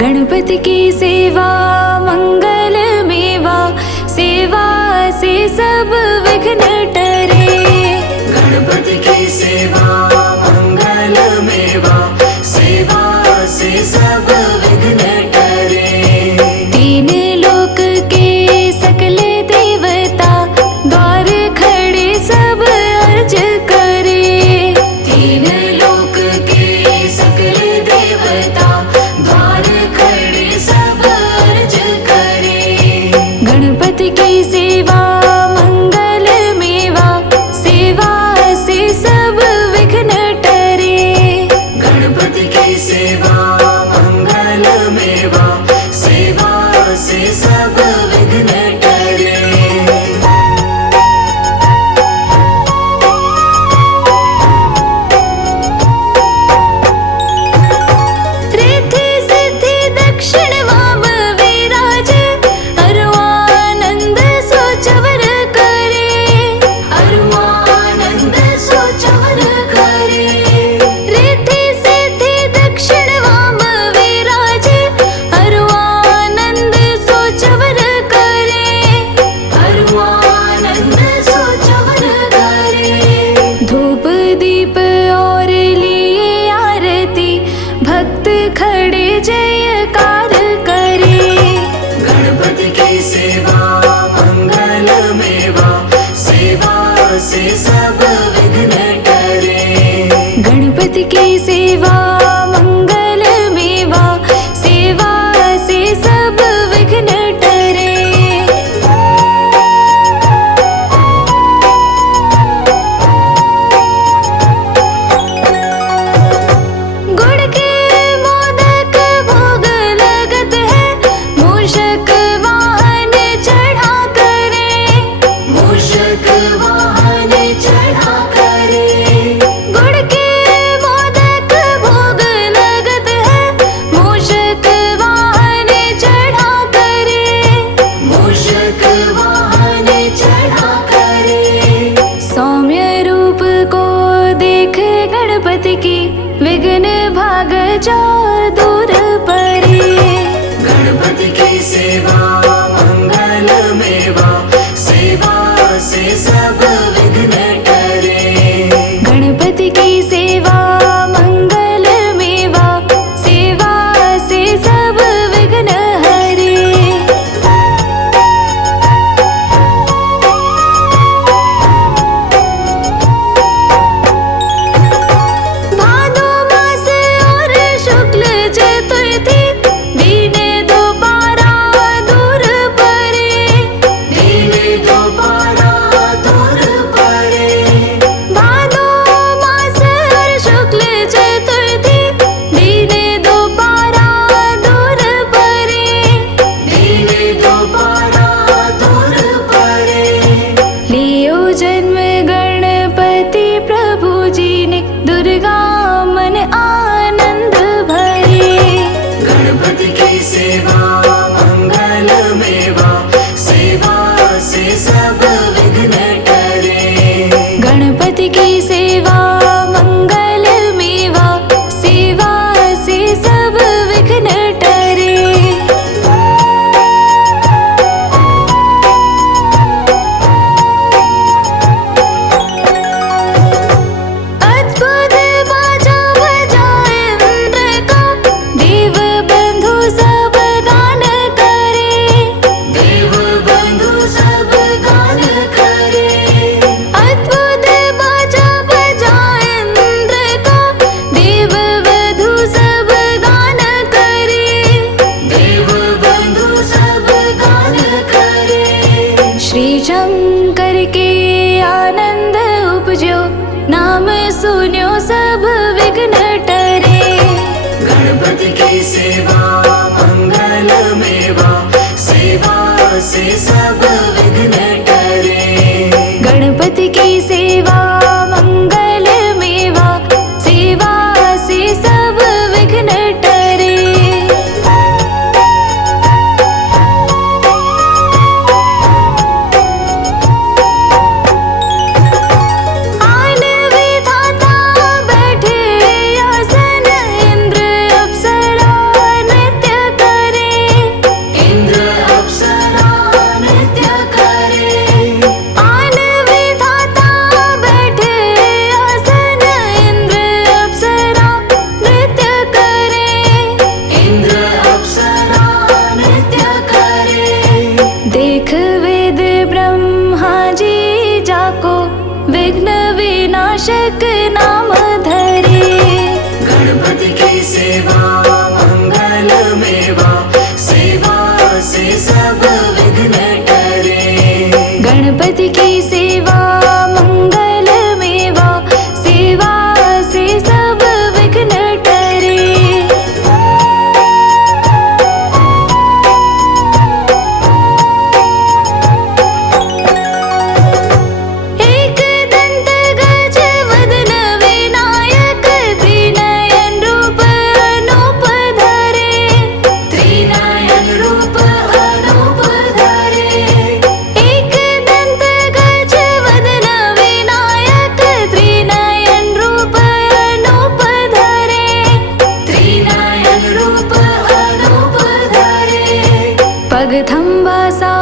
गणपति की सेवा मंगल मेवा, सेवा से सब विघ्न टरे। गणपति की सेवा मंगल मेवा, सेवा से सब विघ्न टरे। तीन लोक के सकल देवता, द्वार खड़े सब अर्ज करे। तीन लोक के सकल देवता, द्वार खड़े सब अर्ज करे। गणपति की सेवा मंगल मेवा, सेवा से सब विघ्न टरे। गणपति की सेवा मंगल मेवा, सेवा से सब विघ्न टरे। रिद्धि सिद्धि दक्षिण वाम विराज, अरुआनंद सोचवर करे। अरुआनंद सोचवर करे। रिद्धि सिद्धि दक्षिण वाम विराज, अरुआनंद सोचवर करे। अरुआनंद सोचवर करे। धूप दीप और लिए आरती, भक्त खड़े जयकार करे। गणपति की सेवा मंगल मेवा, सेवा से सब विघ्न टरे। गणपति की सेवा मंगल मेवा, सेवा से सब विघ्न टरे। गुड़ के मोदक भोग लगत है, मूषक वाहन चढ़ा करे। मूषक वाहन चढ़ा करे। गुड़ के मोदक भोग लगत है, मूषक वाहन चढ़ा करे। मूषक वाहन चढ़ा करे। सौम्य रूप को देख गणपति की, विघ्न भाग जाओ दूर परे। गणपति की सेवा मंगल मेवा, सेवा से सब विघ्न टरे। गणपति की सेवा मंगल मेवा, सेवा से सब विघ्न हरे। भादो मास और शुक्ल चतुर्थी, दीन दोबारा दूर परे। दीन दोबारा दूर परे। भादो मास और शुक्ल चतुर्थी, दीन दोबारा दूर परे। दीन दोबारा दूर परे। लियो जन्म गणपति प्रभु जी ने, दुर्गा मन आनंद भरे। गणपति की सेवा मंगल मेवा, सेवा से सब विघ्न टरे। गणपति की सेवा मंगल मेवा, सेवा से सब विघ्न टरे। अद्भुत बाजा बजाए इंद्र का, देव बंधु सब गान करे। देव बंधु सब गान करे। अद्भुत बाजा बजाए इंद्र का, देव बंधु सब गान करे। देव बंधु सब गान करे। श्री शंकर के आनंद उपजो, नाम सुन्यो सब विघ्न टरे। गणपति की सेवा मंगल मेवा, सेवा से सब विघ्न टरे। गणपति की सेवा मंगल मेवा, सेवा से सब विघ्न टरे। आन विधाता बैठे आसन, इंद्र अप्सरा नृत्य विनाशक नाम धरे। गणपति की सेवा मंगल मेवा, सेवा से सब विघ्न टरे। गणपति की सेवा मंगल मेवा, सेवा से सब विघ्न टरे। एक दंत गज वदन विनायक, त्रिनयन रूप अनूप धरे। त्रिनयन रूप अनूप धरे। एक दंत गज वदन विनायक, त्रिनयन रूप अनूप धरे। त्रिनयन रूप अनूप धरे। पग थंबा सा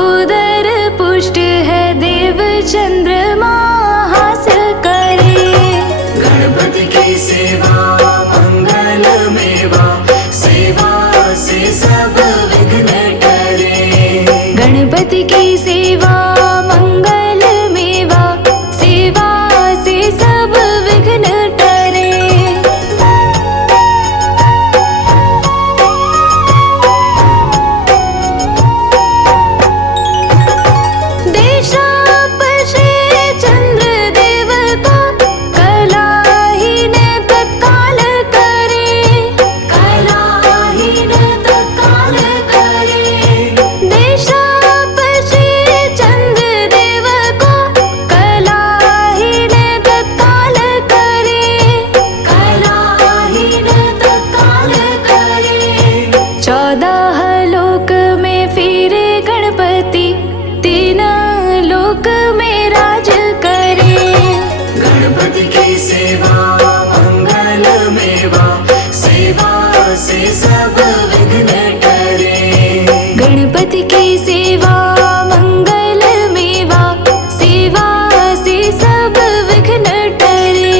उदर पुष्ट है, देव चंद्रमा हास करे। गणपति की सेवा मंगल मेवा, सेवा से सब विघ्न टरे। गणपति की सेवा मंगल मेवा, सेवा से सब विघ्न टरे। देशापशे चंद्र देव को, कलाहीन तत्काल करे। कलाहीन तत्काल करे। देशापशे चंद्र देव को, कलाहीन तत्काल करे। कलाहीन तत्काल करे। 14 लोक में फिरे गणपति, 3 लोक में राज करे। गणपति की सेवा मंगल मेवा, सेवा से सब विघ्न टरे। गणपति की सेवा मंगल मेवा, सेवा से सब विघ्न टरे।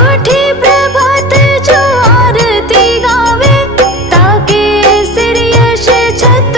उठी प्रभात जो आरती गावे, ताके सिर यश छत्र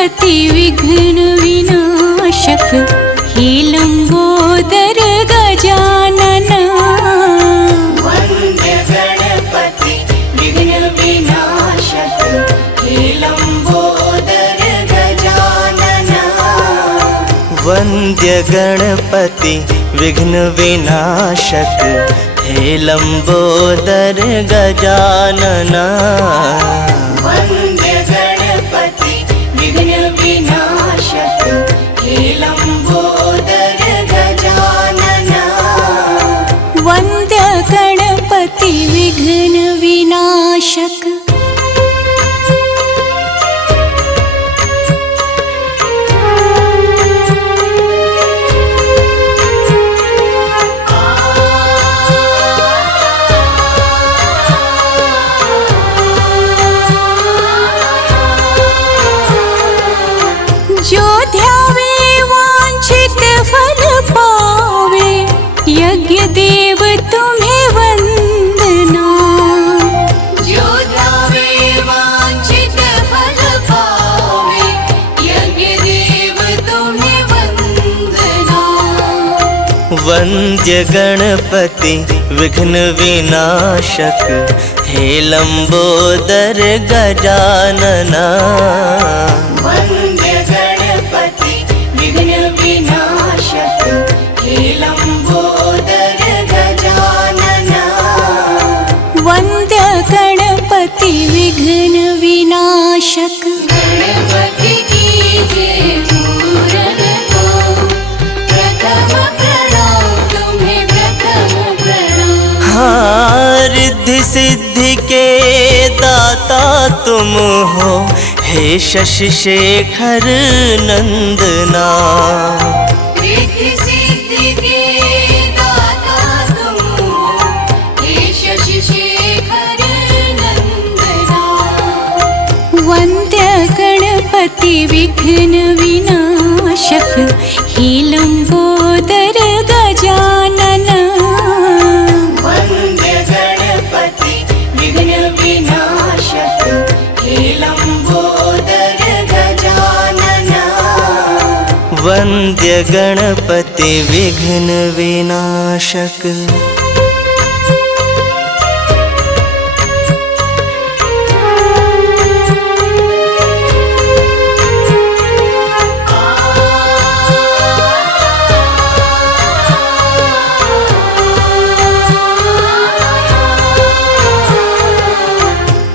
गणपति विघ्न विनाशक हे लंबोदर गजानन। वन्द्य गणपति विघ्न विनाशक हे लंबोदर गजानन। वन्द्य गणपति विघ्न विनाशक हे लंबोदर गजानन। वन्द्य गणपति विघ्न विनाशक हे लंबोदर गजानन। वन्द्य गणपति विघ्न विनाशक। जो ध्यावे वांछित फल पावे, यज्ञ देव तुम्हें वंदना। जो ध्यावे वांछित फल पावे, यज्ञ देव तुम्हें वंदना। वन्द्य गणपति विघ्न विनाशक हे लंबोदर गजानन। वन्द्य गणपति विघ्न विनाशक हे लंबोदर गजानन। वन्द्य गणपति विघ्न विनाशक। गणपति की जय पूरन को, प्रथम प्रणाम तुम्हें प्रथम प्रणाम। रिद्धि सिद्धि के दाता तुम हो हे शशि शेखर नंदना। रिद्धि सिद्धि के दाता तुम हो हे शशि शेखर नंदना। वन्द्य गणपति विघ्न विनाशक हे लंबोदर गजानन। वन्द्य गणपति विघ्न विनाशक हे लंबोदर गजानन। वन्द्य गणपति विघ्न विनाशक।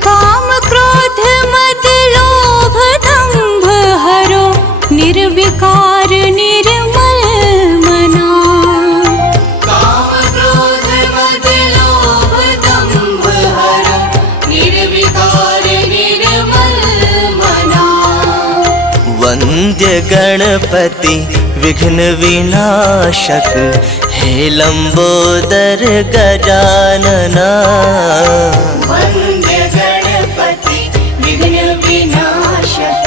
काम क्रोध मद लोभ दंभ हरो, निर्विकार निर्मल मना। काम क्रोध मद लोभ दंभ हरो, निर्विकार निर्मल मना। वन्द्य गणपति विघ्न विनाशक हे लंबोदर गजानन। वन्द्य गणपति विघ्न विनाशक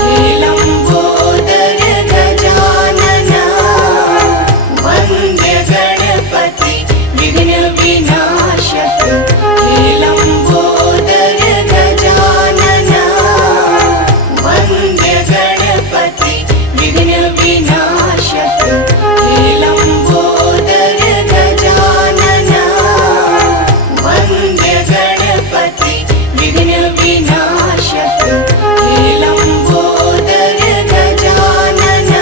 हे लंबोदर गजानन। वन्द्य गणपति विघ्न विनाशक हे लंबोदर गजानन। वन्द्य गणपति विघ्न विनाशक हे लंबोदर गजानन। वन्द्य गणपति विघ्न विनाशक हे लंबोदर गजानन।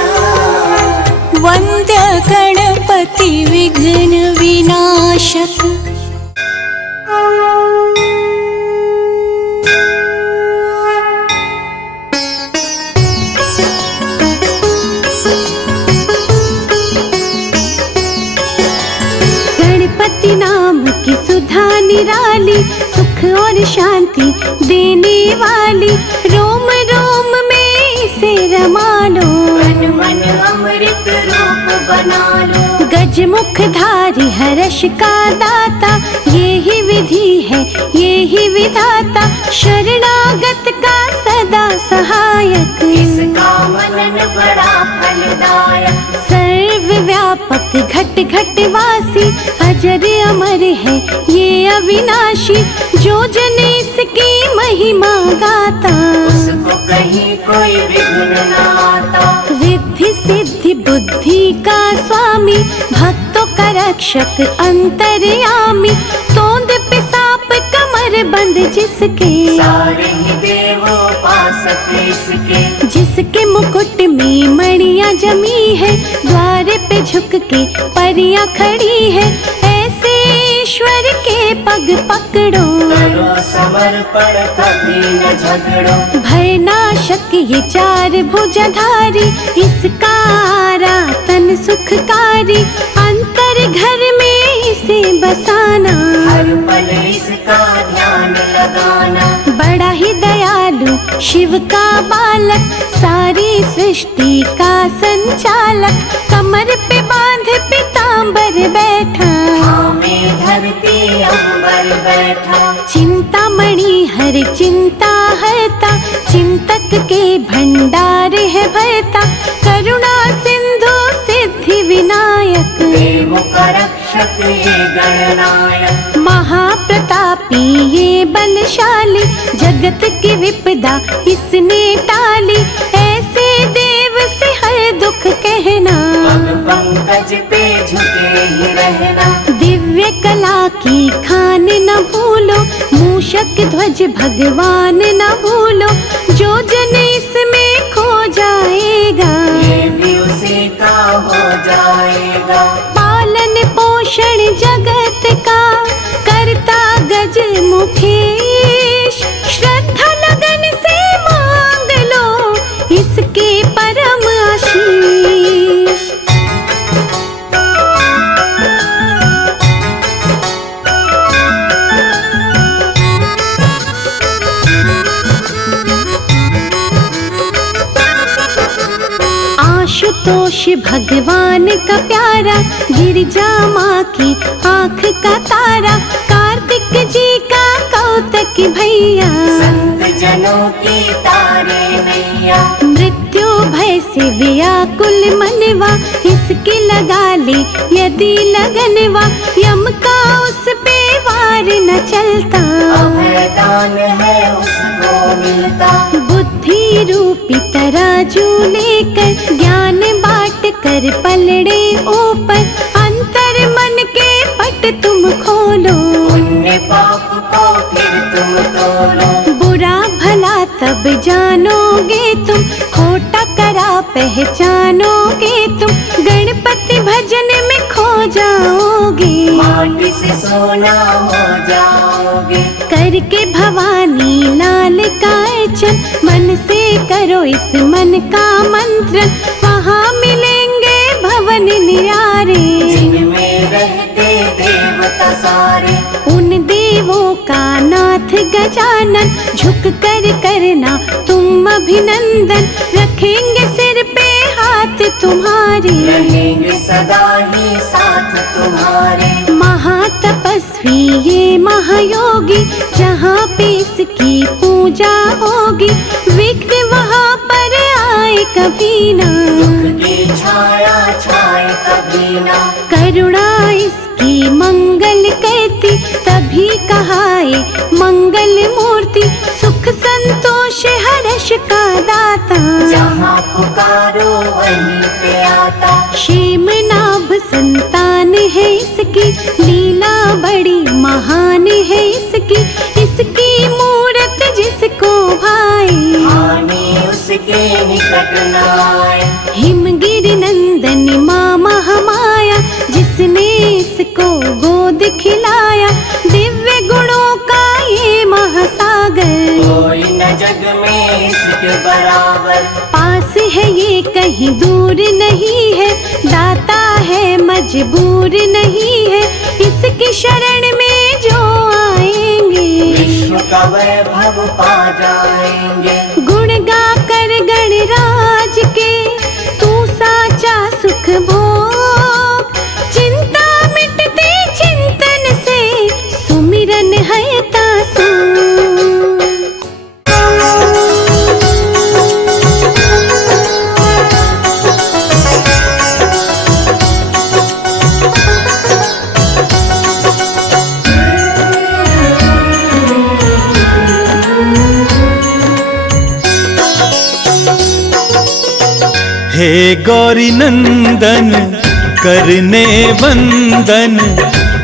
वन्द्य गणपति विघ्न विनाशक। गणपति नाम की सुधा निराली, सुख और शांति देने वाली, रोम रोम में इसे रमा लो। मन मन अमृत रूप बना लो। गज मुखधारी हर्ष का दाता, ये ही विधि है ये ही विधाता, शरणागत का सदा सहायक। इसका मनन बड़ा फलदायक। सर्वव्यापक घट घट वासी, अजर अमर है ये अविनाशी, जो जन इसकी महिमा गाता। उसको कहीं कोई विघ्न विघ्न न आता। रिद्धि सिद्धि बुद्धि का स्वामी, भक्तों का रक्षक अंतर्यामी, तोंद पे सांप कमर बंद जिसके, सारे ही देवों उपासक इसके। जिसके मुकुट में मणियां जमी है, द्वार पे झुक के परियां खड़ी है, ऐसे ईश्वर के पग पकड़ो, करो समर्पण कभी न झगड़ो। भय नाशक ये चार भुजधारी, इसका आराधन सुखकारी, अंतर घर में इसे बसाना, हर पल इसका ध्यान लगाना। बड़ा ही दयालु शिव का बालक, सारी सृष्टि का संचालक, कमर पे बांध पीतांबर बैठा, हमें धरती अंबर बैठा। चिंतामणि हर चिंता हरता, चिंतक के भंडार है भरता, करुणा सिंधु सिद्धि विनायक, देवों का रक्षक ये गणनायक। महाप्रतापी ये बलशाली, जगत की विपदा इसने टाली, ऐसे देव से हर दुख कहना, पग पंकज पे झुके ही रहना। दिव्य कला की खान न भूलो, मूषक ध्वज भगवान न भूलो, जो जन इसमें खो जाएगा, ये भी उसी का हो जाएगा। पालन पोषण जगत का करता गज मुखेश, श्रद्धा लगन से मांग लो इसके परम आशीष। आशुतोष भगवान का प्यारा, गिरिजा माँ की आँख का तारा, कार्तिक जी का कौतक भैया, संत जनों की तारे नैया। मृत्यु भय से व्याकुल मनवा, इसकी लगा ले यदि लगनवा, यम का उस पे वार न चलता, अभयदान है उसको मिलता। बुद्धि रूपी तराजू लेकर, ज्ञान बांट कर पलड़े ऊपर, अंतर मन के पट तुम खोलो, पुण्य पाप को फिर तुम तोलो। बुरा भला तब जानोगे तुम, खोटा करा पहचानोगे तुम, गणपति भजन में खो जाओगे, माटी से सोना हो जाओगे। करके भवानी लाल का अर्चन, मन से करो इस मन का मंत्रन, वहाँ मिलेंगे भवन निरारे, जिनमें रहते देवता सारे। उन देवों का नाथ गजानन, झुक कर करना तुम अभिनंदन, रखेंगे सिर पे हाथ तुम्हारे, रहेंगे सदा ही साथ तुम्हारे। महातपस्वी ये महायोगी, जहाँ पे इसकी पूजा होगी, विघ्न वहाँ पर आए कभी ना, दुख की छाया छाए कभी ना। करुणा इसकी मंगल कहती, तभी कहाए मंगल मूर्ति, सुख संतोष हर्ष का दाता, जहाँ पुकारो वहीं पे आता। क्षेम नाभ संतान है इसकी, लीला बड़ी महान है इसकी, इसकी मूरत जिसको भाए, हानि उसके निकट न आए। हिमगिरि नंदन माँ महामाया, जिसने इसको गोद खिलाया, दिव्य गुणों का ये महासागर, कोई न जग में इसके बराबर। पास है ये कहीं दूर नहीं है, दाता है मजबूर नहीं है, इसकी शरण में जो आएंगे, विश्व का वैभव पा जाएंगे। गुण गा कर गणराज के, तू साचा सुख भोग, चिंता मिटती चिंतन से, सुमिरन है तासु। हे गौरी नंदन करने वंदन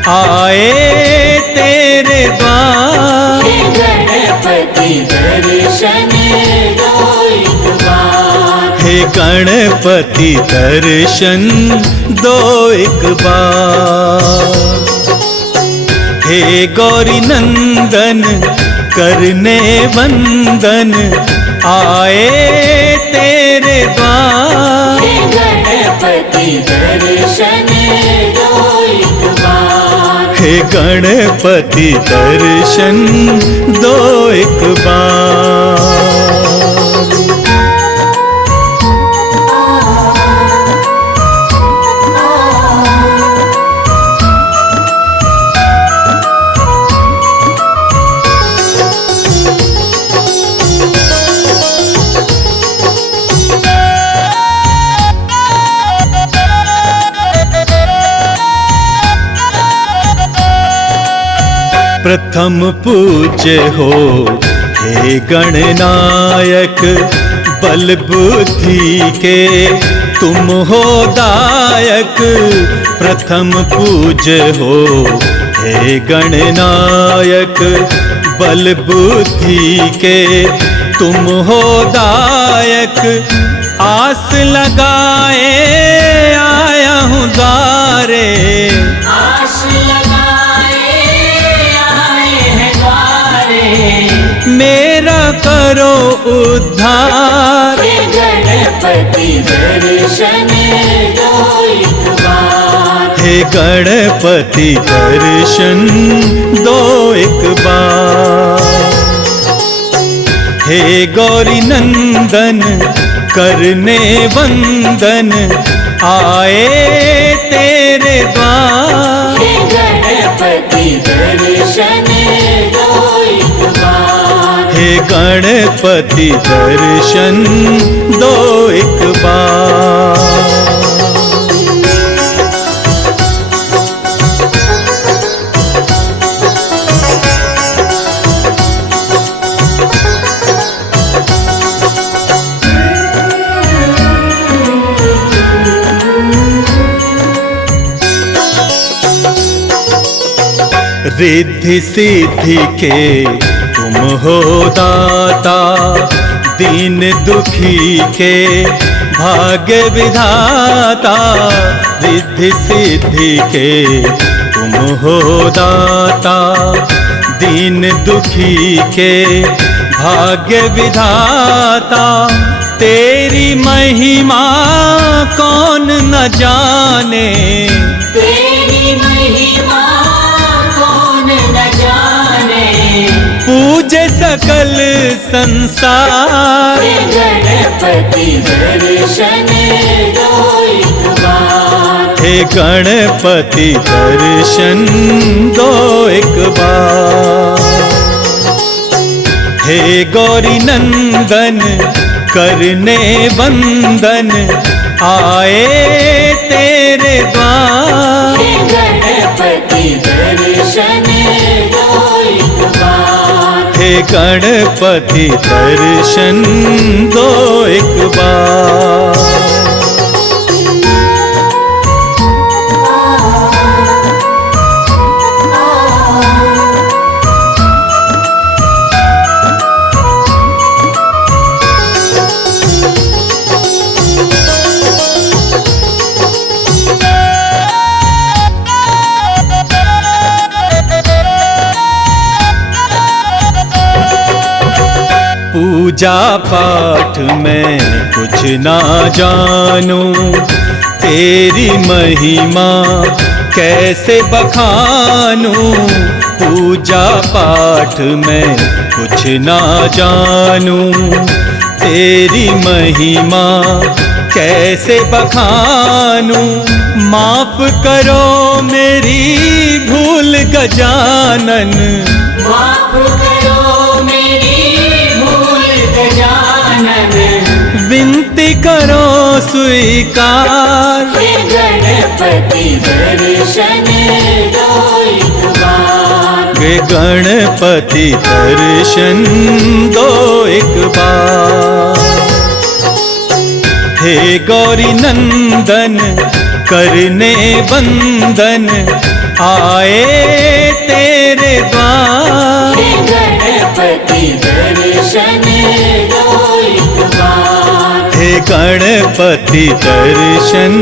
आए तेरे द्वार। हे गणपति दर्शन दो एक बार। हे गणपति दर्शन दो एक बार। हे गौरी नंदन करने वंदन आए तेरे द्वार। हे गणपति दर्शन दो एक बार। हे गणपति दर्शन दो एक बार। प्रथम पूज्य हो हे गणनायक, बल बुद्धि के तुम हो दायक। प्रथम पूज्य हो हे गणनायक, बल बुद्धि के तुम हो दायक। आस लगाए आया हूँ द्वारे, आस लगाए आए हैं द्वारे। मेरा करो उद्धार। हे गणपति दर्शन दो एक बार। हे गणपति दर्शन दो एक बार। हे गौरी नंदन करने वंदन आए तेरे द्वार। हे गणपति दर्शन दो एक बार। हे गणपति दर्शन दो एक बार। रिद्धि सिद्धि के तुम हो दाता, दीन दुखी के भाग्य विधाता। रिद्धि सिद्धि के तुम हो दाता, दीन दुखी के भाग्य विधाता। तेरी महिमा कौन न जाने, तेरी महिमा कौन न जाने। पूजे सकल संसार। हे गणपति दर्शन दो एक बार। हे गणपति दर्शन दो एक बार। हे गौरी नंदन करने वंदन आए तेरे द्वार। हे गणपति दर्शन दो एक बार। हे गणपति दर्शन दो एक बार। पूजा पाठ में कुछ ना जानूं, तेरी महिमा कैसे बखानूं। पूजा पाठ में कुछ ना जानूं, तेरी महिमा कैसे बखानूं। माफ करो मेरी भूल गजानन, माफ करो मेरी भूल गजानन। विनती करो स्वीकार। हे गणपति दर्शन दो एक बार। वे गणपति दर्शन दो एक बार। हे गौरी नंदन करने वंदन आए तेरे द्वार। हे गणपति दर्शन दो एक बार। हे गणपति दर्शन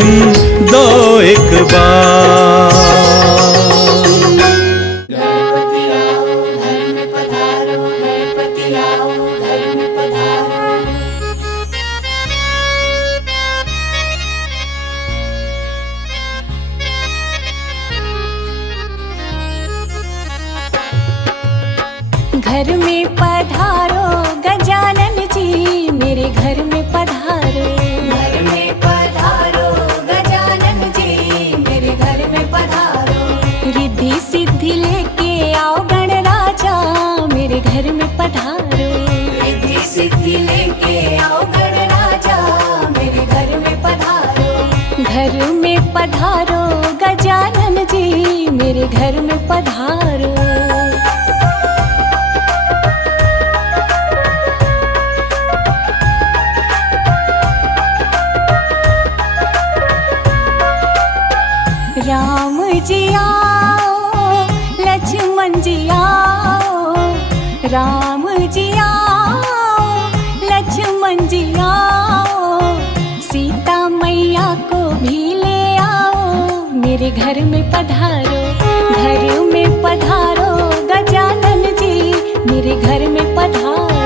दो एक बार। गणपति आओ घर में पधारो, गणपति आओ घर में पधारो। घर में पधारो गजानन जी, मेरे घर में पधारो। घर में पधारो गजानन जी, मेरे घर में पधारो। रिद्धि सिद्धि लेके आओ गणराजा, मेरे घर में पधारो। रिद्धि सिद्धि लेके आओ गणराजा, मेरे घर में पधारो। घर में पधारो गजानन जी, मेरे घर में पधारो। राम जी आओ, लक्ष्मण जी आओ। राम जी आओ, लक्ष्मण जी आओ। सीता मैया को भी ले आओ, मेरे घर में पधारो। घर में पधारो गजानन जी, मेरे घर में पधारो।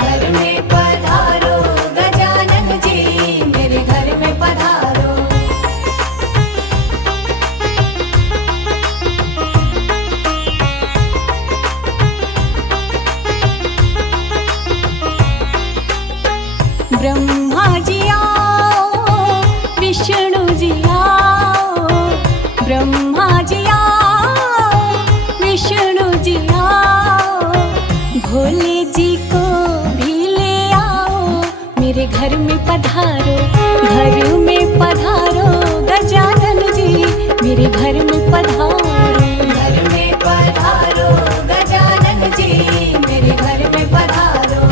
घर में पधारो गजानन जी, मेरे घर में पधारो। ब्रह्मा जी आओ, विष्णु जी आओ। ब्रह्मा जी आओ, विष्णु जी आओ। भोले जी को भी ले आओ, मेरे घर में पधारो। घर में पधारो गजानन जी, मेरे घर में पधारो। घर में पधारो गजानन जी, मेरे घर में पधारो।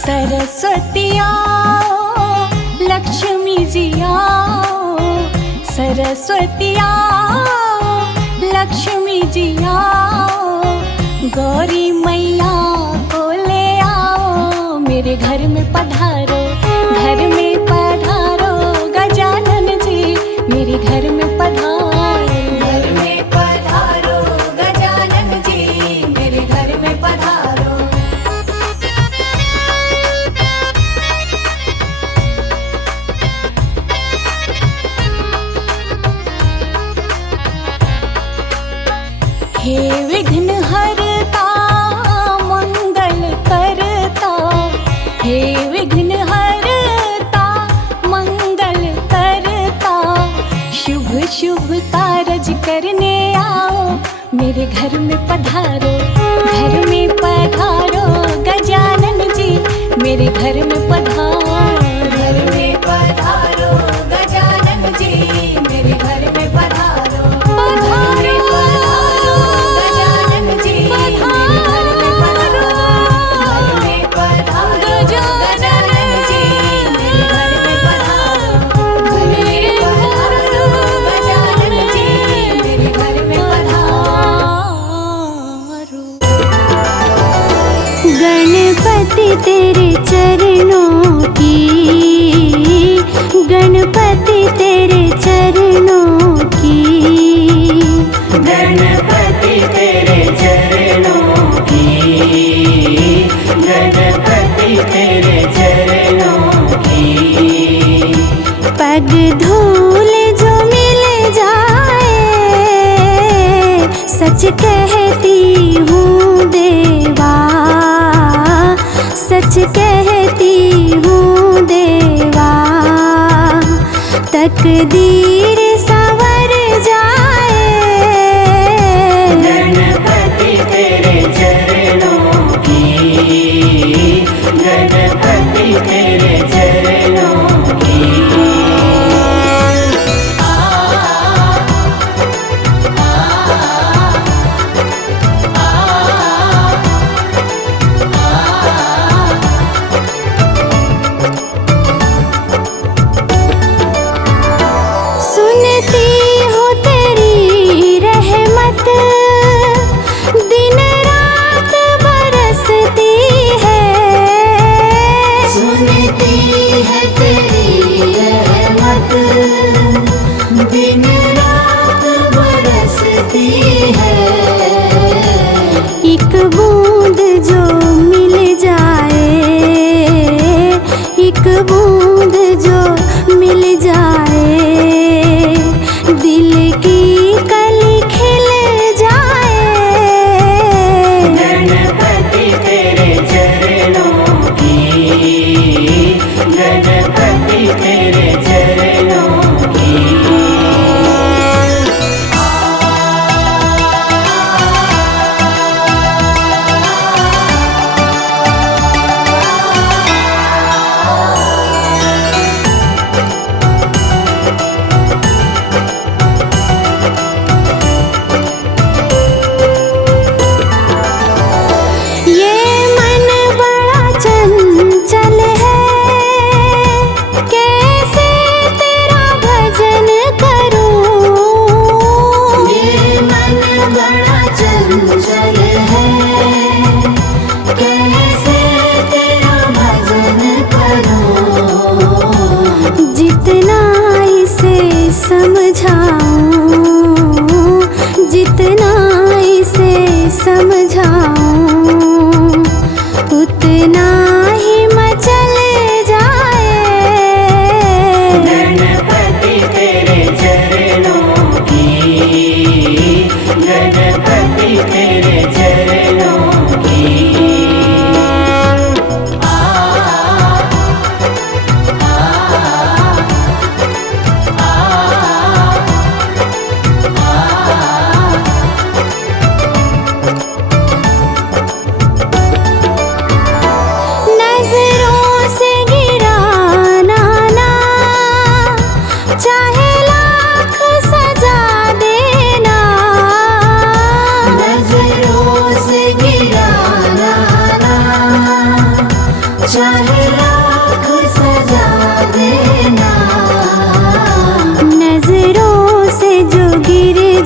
सरस्वती आओ, लक्ष्मी जी आओ। सरस्वती आओ, लक्ष्मी जी आओ। गौरी मैया को ले आओ, मेरे घर में पधारो। घर में पधारो गजानन जी, मेरे घर में पधारो। घर में पधारो गजानन जी, मेरे घर में पधारो। हे विघ्न हरता मंगल करता। हे विघ्न हरता मंगल करता। शुभ शुभ कारज करने आओ, मेरे घर में पधारो। घर में पधारो गजानन जी, मेरे घर में पधारो। घर में पधारो गजानन जी, मेरे घर में पधारो। घर में पधारो गजानन जी, मेरे घर में पधारो। घर में पधारो गजानन जी, मेरे घर में पधारो। घर में पधारो गजानन जी, मेरे घर में पधारो। गणपति तेरे चरणों की, गणपति तेरे चरणों की। गणपति तेरे चरणों की, गणपति तेरे चरणों की। पग धूल जो मिल जाए, सच कहती हूँ देवा। सच कहती हूँ देवा। तकदीर संवर जाए। गणपति तेरे चरणों की, गणपति तेरे चरणों की।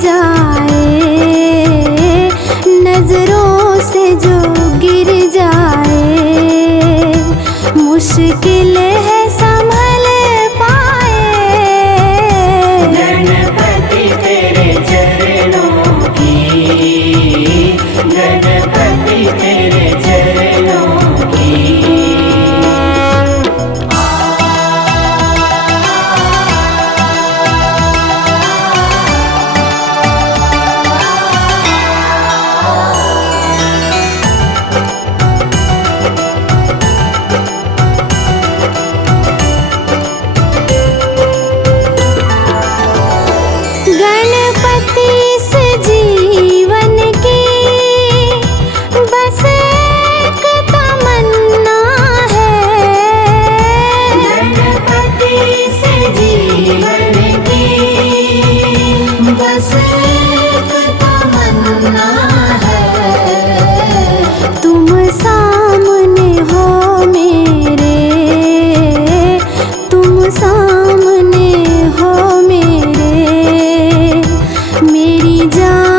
जाए, नजरों से जो गिर जाए, मुश्किल है संभल पाए। गणपति तेरे चरणों की, गणपति तेरे चरणों की। गणपति इस जीवन की बस एक तमन्ना है। गणपति इस जीवन की बस एक तमन्ना है। तुम सामने हो मेरे, तुम सामने हो मेरे, मेरी जान